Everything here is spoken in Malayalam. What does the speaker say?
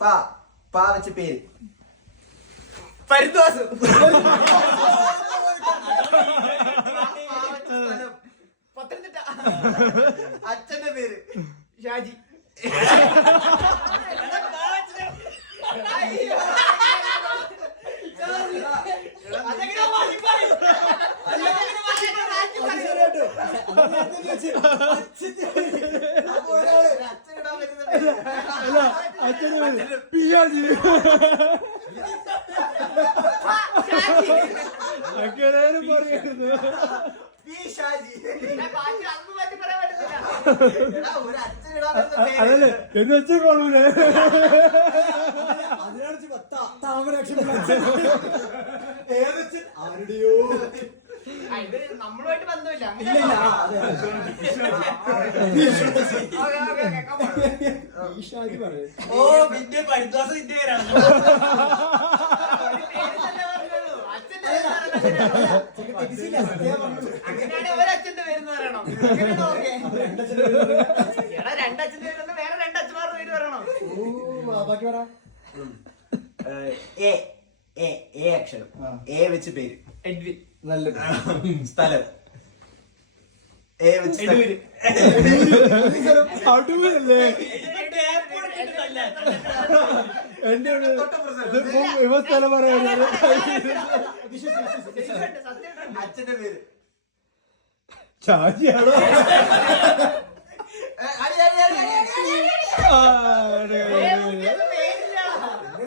പാ വെച്ച പേര്. പരിദോസ്. പത്തനംതിട്ട. അച്ഛന്റെ പേര് ഷാജി. അതല്ലേ എന്ന് വെച്ചാൽ കൊള്ളൂലേ. ആരുടെയോ നമ്മളുമായിട്ട് ബന്ധമില്ല. ഓ പിന്നെ പരിദോഷം നിന്റെ പേരാണ്. അങ്ങനെയാണെങ്കിൽ ഒരച്ഛന്റെ പേരെന്ന് പറയണം. എടാ രണ്ടച്ഛന്റെ പേര് വേറെ രണ്ടച്ഛന്മാരുടെ പേര് പറയണം. ബാക്കി പറ. എ അക്ഷരം. എ വെച്ച് പേര്. എഡ്വിൻ. നല്ല സ്ഥലം. എ വെച്ച് എഡൂര്. അടിപൊളിയല്ലേ. എന്റെ ഇവ സ്ഥലം പറയാനുള്ളത്. അച്ഛന്റെ പേര് ഷാജിയാണോ?